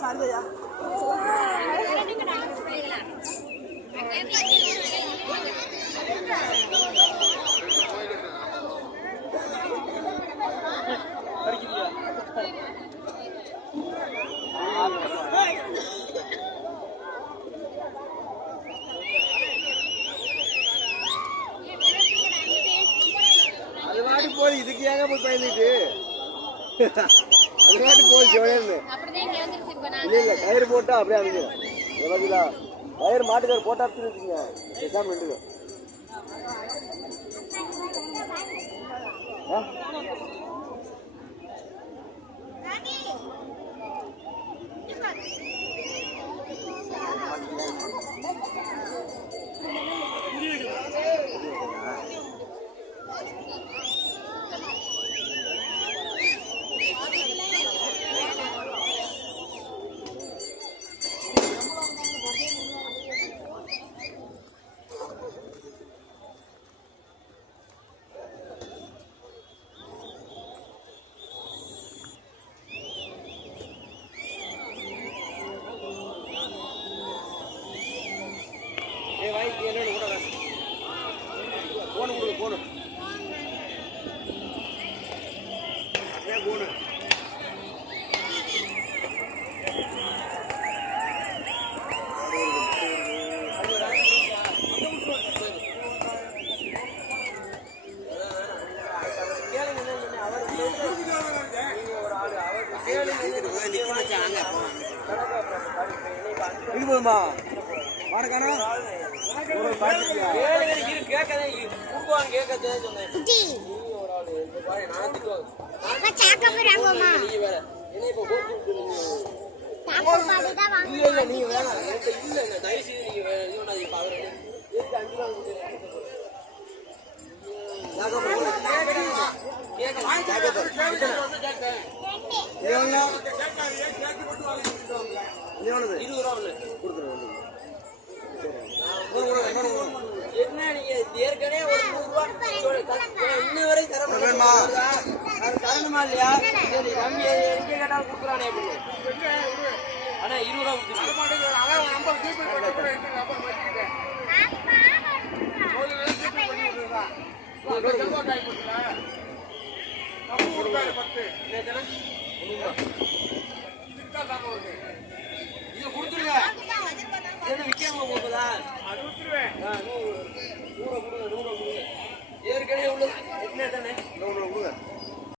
சாந்தையா அது வாடி போய் இதுக்கு ஏங்க போய் பயந்துட்டு அது வாடி போய் ஜோயன்னு இல்ல டயர் போட்டா அப்படியே அமைஞ்சிடும் எவ்வளோ டயர் மாட்டுக்கார் போட்டா வச்சுருக்கீங்க எக்ஸாம் ரெண்டு போன கொடுங்க போன போன இது போதுமா வாடகானா என்ன நீங்க ஏற்கனவே ஒரு 100 ரூபாய் இன்ன வரை தரணுமா தரணுமா இல்லையா சரி கம்மி எங்க கேட்டாலும் கொடுக்குறானே அப்படின்னு ஆனா 20 இது கொடுத்துருங்க விற்காம போகுதா ஏற்கனவே உள்ள தானே 100 கொடுங்க